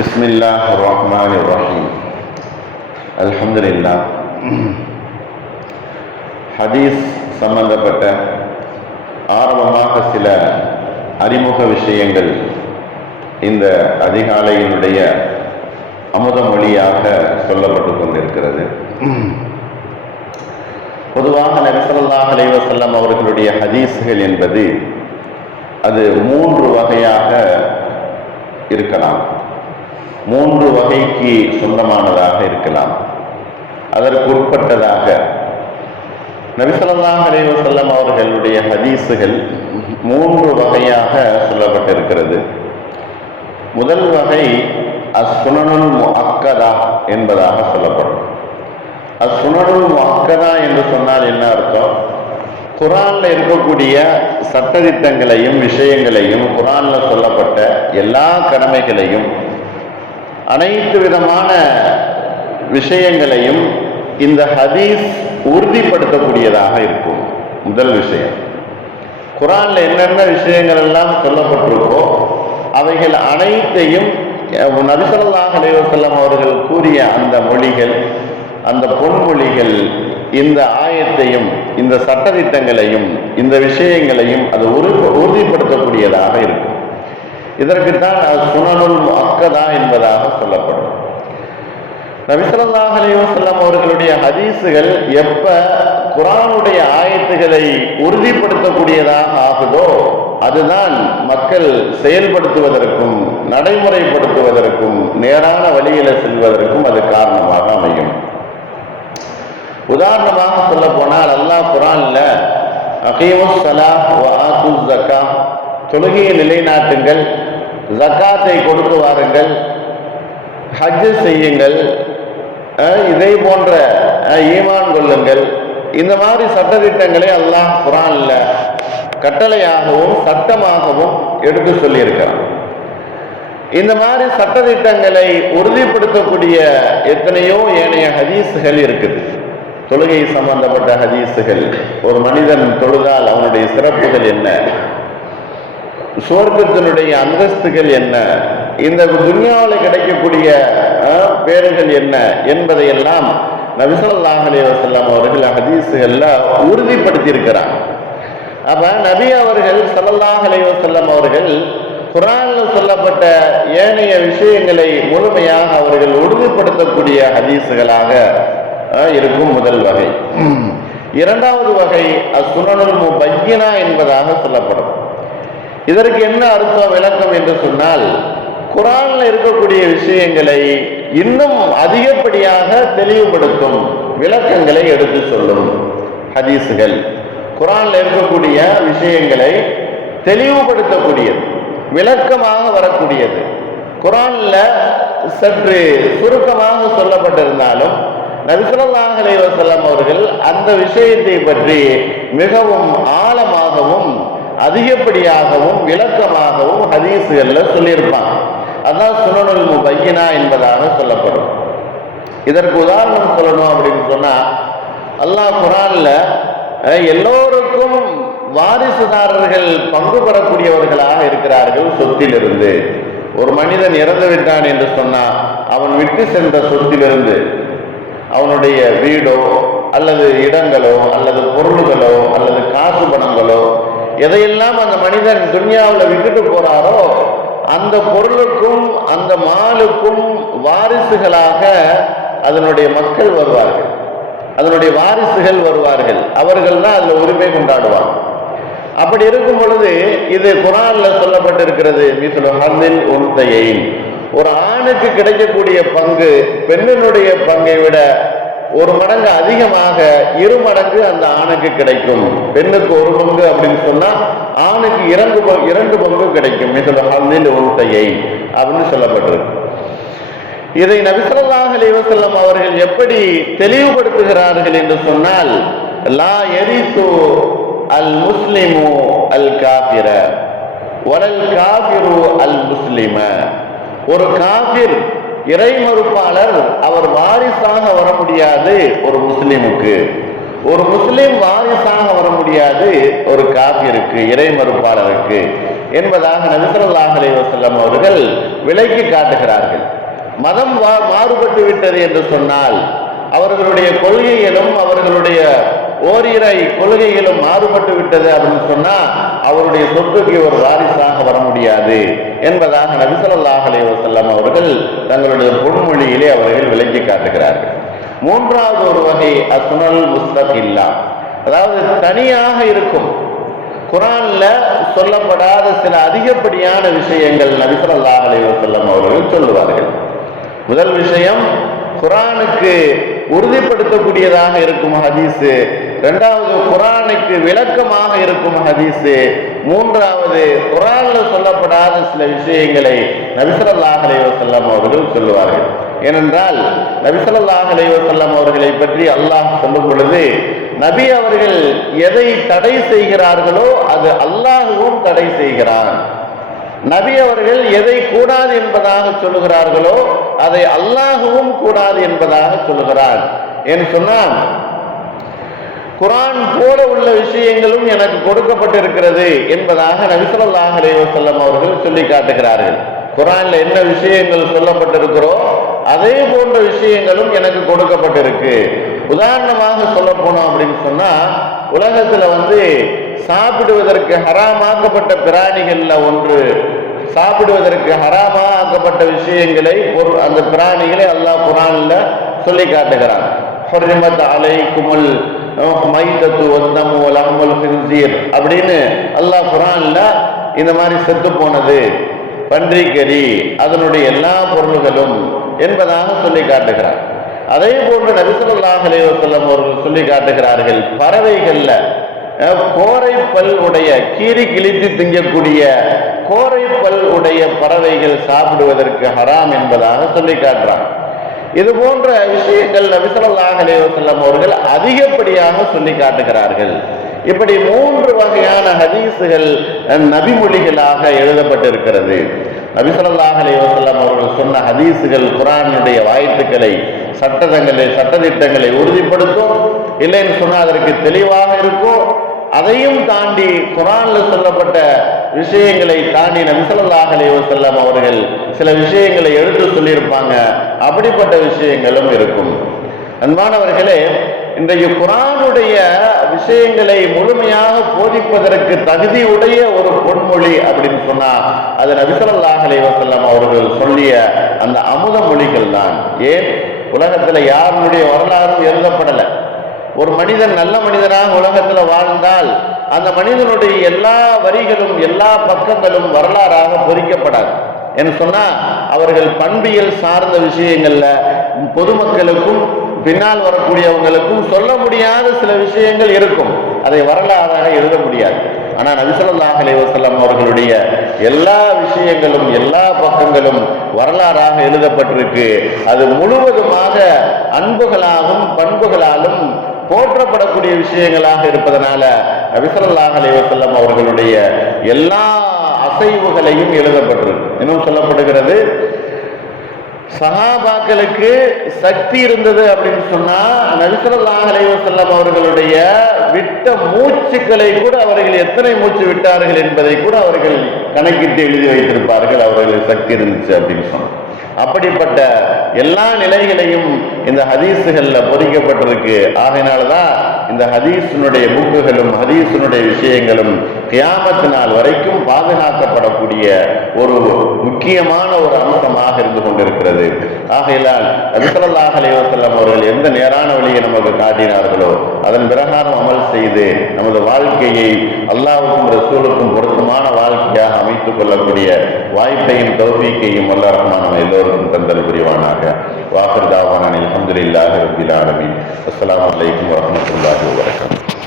بسم الله الرحمن الرحيم الحمد لله. ஹதீஸ் சம்பந்தப்பட்ட ஆரம்பமாக சில அறிமுக விஷயங்கள் இந்த அதிகாலையினுடைய அமுத மொழியாக சொல்லப்பட்டு கொண்டிருக்கிறது. பொதுவாக நபி ஸல்லல்லாஹு அலைஹி வஸல்லம் அவர்களுடைய ஹதீஸ்கள் என்பது அது 3 வகையாக இருக்கலாம். 3 வகைக்கு சொந்தமானதாக இருக்கலாம். அதற்கு உட்பட்டதாக நபி ஸல்லல்லாஹு அலைஹி வஸல்லம் அவர்களுடைய ஹதீஸுகள் 3 வகையாக சொல்லப்பட்டிருக்கிறது. முதல் வகை அஸ்ஸுனனுல் முஅக்கதா என்பதாக சொல்லப்படும். அஸ்ஸுனனுல் முஅக்கதா என்று சொன்னால் என்ன அர்த்தம்? குர்ஆன்ல இருக்கக்கூடிய சட்டதிட்டங்களையும் விஷயங்களையும், குர்ஆன்ல சொல்லப்பட்ட எல்லா கடமைகளையும், அனைத்து விதமான விஷயங்களையும் இந்த ஹதீஸ் உறுதிப்படுத்தக்கூடியதாக இருக்கும். முதல் விஷயம், குர்ஆன்ல என்னென்ன விஷயங்கள் எல்லாம் சொல்லப்பட்டிருக்கோ அவைகள் அனைத்தையும் நபி ஸல்லல்லாஹு அலைஹி வஸல்லம் அவர்கள் கூறிய அந்த மொழிகள், அந்த பொன்மொழிகள், இந்த ஆயத்தையும், இந்த சட்டதிட்டங்களையும், இந்த விஷயங்களையும் அது உறுதிப்படுத்தக்கூடியதாக இருக்கும். இதற்குத்தான் சுனனுல் முஅக்கதா என்பதாக சொல்லப்படும். நபி ஸல்லல்லாஹு அலைஹி வஸல்லம் அவர்களுடைய ஹதீஸுகள் எப்ப குர்ஆனுடைய ஆயத்துகளை உறுதிப்படுத்தக்கூடியதாக ஆகுதோ அதுதான் மக்கள் செயல்படுத்துவதற்கும் நடைமுறைப்படுத்துவதற்கும் நேரான வழியில செல்வதற்கும் அது காரணமாக அமையும். உதாரணமாக சொல்ல போனால் அல்லாஹ் குர்ஆன்ல அகீமுஸ் ஸலாத் வ ஆத்துஸ் ஸகாத், தொழுகையை நிலைநாட்டுங்கள், ஜக்காத்தை கொடுத்து வாருங்கள், ஹஜ் செய்யுங்கள், இதே போன்ற ஈமான் கொள்ளுங்கள், இந்த மாதிரி சட்டதிட்டங்களை அல்லாஹ் குர்ஆன்ல கட்டளையாகவும் சட்டமாகவும் எடுத்து சொல்லியிருக்கிறான். இந்த மாதிரி சட்டதிட்டங்களை உறுதிப்படுத்தக்கூடிய எத்தனையோ ஏனைய ஹதீஸுகள் இருக்குது. தொழுகை சம்பந்தப்பட்ட ஹதீஸுகள், ஒரு மனிதன் தொழுதால் அவனுடைய சிறப்புகள் என்ன, சுவர்க்கத்தினுடைய அந்தஸ்துகள் என்ன, இந்த துன்யாவில் கிடைக்கக்கூடிய பேறுகள் என்ன என்பதையெல்லாம் நபி ஸல்லல்லாஹு அலைஹி வஸல்லம் அவர்கள் ஹதீஸுகள்ல உறுதிப்படுத்தி இருக்கிறார். அப்ப நபி அவர்கள் ஸல்லல்லாஹு அலைஹி வஸல்லம் அவர்கள் குர்ஆன்ல சொல்லப்பட்ட ஏனைய விஷயங்களை முழுமையாக அவர்கள் உறுதிப்படுத்தக்கூடிய ஹதீஸுகளாக இருக்கும் முதல் வகை. இரண்டாவது வகை அஸ்ஸுனனுல் முபய்யினா என்பதாக சொல்லப்படும். இதற்கு என்ன அர்த்தம், விளக்கம் என்று சொன்னால், குர்ஆன்ல இருக்கக்கூடிய விஷயங்களை இன்னும் அதிகப்படியாக தெளிவுபடுத்தும் விளக்கங்களை எடுத்து சொல்லும் ஹதீஸுகள். குர்ஆன்ல இருக்கக்கூடிய விஷயங்களை தெளிவுபடுத்தக்கூடியது, விளக்கமாக வரக்கூடியது. குர்ஆன்ல சற்று சுருக்கமாக சொல்லப்பட்டிருந்தாலும் நபி ஸல்லல்லாஹு அலைஹி வஸல்லம் அவர்கள் அந்த விஷயத்தை பற்றி மிகவும் ஆழமாகவும் அதிகப்படியாகவும் விளக்கமாகவும் ஹதீஸுகள்ல சொல்லியிருப்பாங்க. அதான் சுனனுல் முபய்யினா என்பதாக சொல்லப்படும். இதற்கு உதாரணம் சொல்லணும் அப்படின்னு சொன்னா, அல்லாஹ் குர்ஆன்ல எல்லோருக்கும் வாரிசுதாரர்கள் பங்கு பெறக்கூடியவர்களாக இருக்கிறார்கள் சொத்திலிருந்து. ஒரு மனிதன் இறந்து விட்டான் என்று சொன்னா அவன் விட்டு சென்ற சொத்திலிருந்து அவனுடைய வீடோ அல்லது இடங்களோ அல்லது பொருள்களோ அல்லது காசு பணங்களோ எதையெல்லாம் அந்த மனிதன் துன்யாவில் விட்டுட்டு போறாரோ அந்த பொருளுக்கும் அந்த மாலுக்கும் வாரிசுகளாக அதனுடைய மக்கள் வருவார்கள், அதனுடைய வாரிசுகள் வருவார்கள். அவர்கள் தான் அதுல உரிமை கொண்டாடுவாங்க. அப்படி இருக்கும் பொழுது இது குர்ஆன்ல சொல்லப்பட்டிருக்கிறது, மிஸ்லு ஹல்லில் உன்தையின், ஒரு ஆணுக்கு கிடைக்கக்கூடிய பங்கு பெண்ணினுடைய பங்கை விட 1 மடங்கு அதிகமாக 2 மடங்கு அந்த ஆணுக்கு கிடைக்கும். பெண்ணுக்கு 1 பங்கு அப்படின்னு சொன்னா ஆணுக்கு 2 பங்கு கிடைக்கும். மிஸ்லு ஹல்லில் உன்தையின் அப்படின்னு சொல்லப்பட்டிருக்கு. இதை நபி ஸல்லல்லாஹு அலைஹி வஸல்லம் அவர்கள் எப்படி தெளிவுபடுத்துகிறார்கள் என்று சொன்னால், லா யரிசு அல் முஸ்லிமு அல் காஃபிர வலல் காஃபிரு அல் முஸ்லிம. ஒரு காஃபிர், இறை மறுப்பாளர், அவர் வாரிசாக வர முடியாது ஒரு முஸ்லிமுக்கு. ஒரு முஸ்லிம் வாரிசாக வர முடியாது ஒரு காஃபிருக்கு, இறை மறுப்பாளருக்கு. என்பதாக நபி ஸல்லல்லாஹு அலைஹி வஸல்லம் அவர்கள் விளக்கி காட்டுகிறார்கள். மதம் மாறுபட்டு விட்டது என்று சொன்னால் அவர்களுடைய கொள்கைகளும் அவர்களுடைய ஓரிரை கொள்கைகளும் மாறுபட்டு விட்டது அப்படின்னு சொன்னா அவருடைய சொத்துக்கு ஒரு வாரிசாக வர முடியாது என்பதாக நபி ஸல்லல்லாஹு அலைஹி வஸல்லம் அவர்கள் தங்களுடைய பொன்மொழியிலே அவர்கள் விளக்கி காட்டுகிறார்கள். மூன்றாவது ஒரு வகை அஸ்னல் முஸ்தகில்லா, அதாவது தனியாக இருக்கும், குர்ஆன்ல சொல்லப்படாத சில அதிகப்படியான விஷயங்கள் நபி ஸல்லல்லாஹு அலைஹி வஸல்லம் அவர்கள் சொல்லுவார்கள். முதல் விஷயம் குர்ஆனுக்கு உறுதிப்படுத்தக்கூடியதாக இருக்கும் ஹதீஸ், இரண்டாவது குர்ஆனுக்கு விளக்கமாக இருக்கும் ஹதீஸ், மூன்றாவது குர்ஆன்ல சொல்லப்படாத சில விஷயங்களை நபி ஸல்லல்லாஹு அலைஹி வஸல்லம் அவர்கள் சொல்லுவார்கள். ஏனென்றால் நபி ஸல்லல்லாஹு அலைஹி வஸல்லம் அவர்களை பற்றி அல்லாஹ் சொல்லும் பொழுது நபி அவர்கள் எதை தடை செய்கிறார்களோ அது அல்லாஹ்வும் தடை செய்கிறான். நபி அவர்கள் எதை கூடாது என்பதாக சொல்லுகிறார்களோ அதை அல்லாஹ்வும் கூடாது என்பதாக சொல்லுகிறான். என்று சொன்னால் குர்ஆன் போல உள்ள விஷயங்களும் எனக்கு கொடுக்கப்பட்டிருக்கிறது என்பதாக நபி ஸல்லல்லாஹு அலைஹி வஸல்லம் அவர்கள் சொல்லி காட்டுகிறார்கள். குர்ஆன்ல என்ன விஷயங்கள் சொல்லப்பட்டிருக்கிறோ அதே போன்ற விஷயங்களும் எனக்கு கொடுக்கப்பட்டிருக்கு. உதாரணமாக சொல்ல போனோம் அப்படின்னு சொன்னா, உலகத்துல சாப்பிடுவதற்கு ஹராமாக்கப்பட்ட பிராணிகள்ல ஒன்று, சாப்பிடுவதற்கு ஹராமாக்கப்பட்ட விஷயங்களை அந்த பிராணிகளை அல்லாஹ் குர்ஆன்ல சொல்லி காட்டுகிறான். ஹுர்ரிமத் அலைக்குமுல் மைத்தத்து வத்தமு வலஹ்முல் ஹின்ஸீர் அப்படின்னு அல்லாஹ் குர்ஆன்ல இந்த மாதிரி செத்து போனது, பன்றிக்கறி, அதனுடைய எல்லா பொருள்களும் என்பதாக சொல்லி காட்டுகிறார். அதே போன்று நபி ஸல்லல்லாஹு அலைஹி வஸல்லம் அவர்கள் சொல்லி காட்டுகிறார்கள், பறவைகள்ல கோரைப்பல் உடைய, கீறி கிழித்து திங்கக்கூடிய கோரைப்பல் உடைய பறவைகள் சாப்பிடுவதற்கு ஹராம் என்பதாக சொல்லி காட்டுறாங்க. இது போன்ற விஷயங்கள் நபி ஸல்லல்லாஹு அலைஹி வஸல்லம் அவர்கள் அதிகப்படியாக சொல்லி காட்டுகிறார்கள். இப்படி மூன்று வகையான ஹதீஸுகள் நபிமொழிகளாக எழுதப்பட்டிருக்கிறது. நபி ஸல்லல்லாஹு அலைஹி வஸல்லம் அவர்கள் சொன்ன ஹதீஸுகள் குர்ஆனுடைய வாய்த்துக்களை, சட்டதிட்டங்களை உறுதிப்படுத்தும், இல்லைன்னு சொன்னால் அதற்கு தெளிவாக இருக்கும். அதையும் தாண்டி குர்ஆன்ல சொல்லப்பட்ட விஷயங்களை தாண்டி நபி ஸல்லல்லாஹு அலைஹி வஸல்லம் அவர்கள் சில விஷயங்களை எடுத்து சொல்லியிருப்பாங்க. அப்படிப்பட்ட விஷயங்களும் இருக்கும். அன்பானவர்களே, இன்றைய குர்ஆனுடைய விஷயங்களை முழுமையாக போதிப்பதற்கு தகுதி உடைய ஒரு பொன்மொழி அப்படின்னு சொன்னா அது நபி ஸல்லல்லாஹு அலைஹி வஸல்லம் அவர்கள் சொல்லிய அந்த அமுத மொழிகள் தான். ஏன் உலகத்துல யாருடைய வரலாறும் எழுதப்படலை. ஒரு மனிதன் நல்ல மனிதனாக உலகத்துல வாழ்ந்தால் அந்த மனிதனுடைய எல்லா வரிகளும் எல்லா பக்கங்களும் வரலாறாக பொறிக்கப்படாது. என்று சொன்னா அவர்கள் பண்பியல் சார்ந்த விஷயங்கள்ல பொதுமக்களுக்கும் பின்னால் வரக்கூடியவங்களுக்கும் சொல்ல முடியாத சில விஷயங்கள் இருக்கும், அதை வரலாறாக எழுத முடியாது. ஆனா நபி ஸல்லல்லாஹு அலைஹி வஸல்லம் அவர்களுடைய எல்லா விஷயங்களும் எல்லா பக்கங்களும் வரலாறாக எழுதப்பட்டிருக்கு. அது முழுவதுமாக அன்புகளாலும் பண்புகளாலும் போற்றப்படக்கூடிய விஷயங்களாக இருப்பதனால நபி ஸல்லல்லாஹு அலைஹி வஸல்லம் அவர்களுடைய எல்லா அசைவுகளையும் எழுதப்பட்டிருக்கு. இன்னும் சொல்லப்படுகிறது, சஹாபாக்களுக்கு சக்தி இருந்தது அப்படின்னு சொன்னா நபி ஸல்லல்லாஹு அலைஹி வஸல்லம் அவர்களுடைய விட்ட மூச்சுக்களை கூட அவர்கள் எத்தனை மூச்சு விட்டார்கள் என்பதை கூட அவர்கள் கணக்கிட்டு எழுதி வைத்திருப்பார்கள். அவர்களுக்கு சக்தி இருந்துச்சு அப்படின்னு சொன்னார். அப்படிப்பட்ட எல்லா நிலைகளையும் இந்த ஹதீஸுகள்ல பொறிக்கப்பட்டிருக்கு. ஆகையினால்தான் இந்த ஹதீஸினுடைய புக்குகளும் ஹதீஸினுடைய விஷயங்களும் கியாமத் நாள் வரைக்கும் பாதுகாக்கப்படக்கூடிய ஒரு முக்கியமான ஒரு அம்சமாக இருந்து கொண்டிருக்கிறது. ஆகையினால் நபி ஸல்லல்லாஹு அலைஹி வஸல்லம் அவர்கள் எந்த நேரான வழியை நமக்கு காட்டினார்களோ அதன் பிரகாரம் அமல் செய்து நமது வாழ்க்கையை அல்லாஹ்வுக்கும் ரசூலுக்கும் பொருத்தமான வாழ்க்கையாக அமைத்துக் கொள்ளக்கூடிய வாய்ப்பையும் தௌஃபீக்கையும் அல்லாஹ் நம்ம எல்லோருக்கும் தந்தல் புரிவானாக. வாஹிர் தாவானா அல்ஹம்துலில்லாஹி ரப்பில் ஆலமீன். அஸ்ஸலாமு அலைக்கும் வரஹ்மத்துல்லாஹி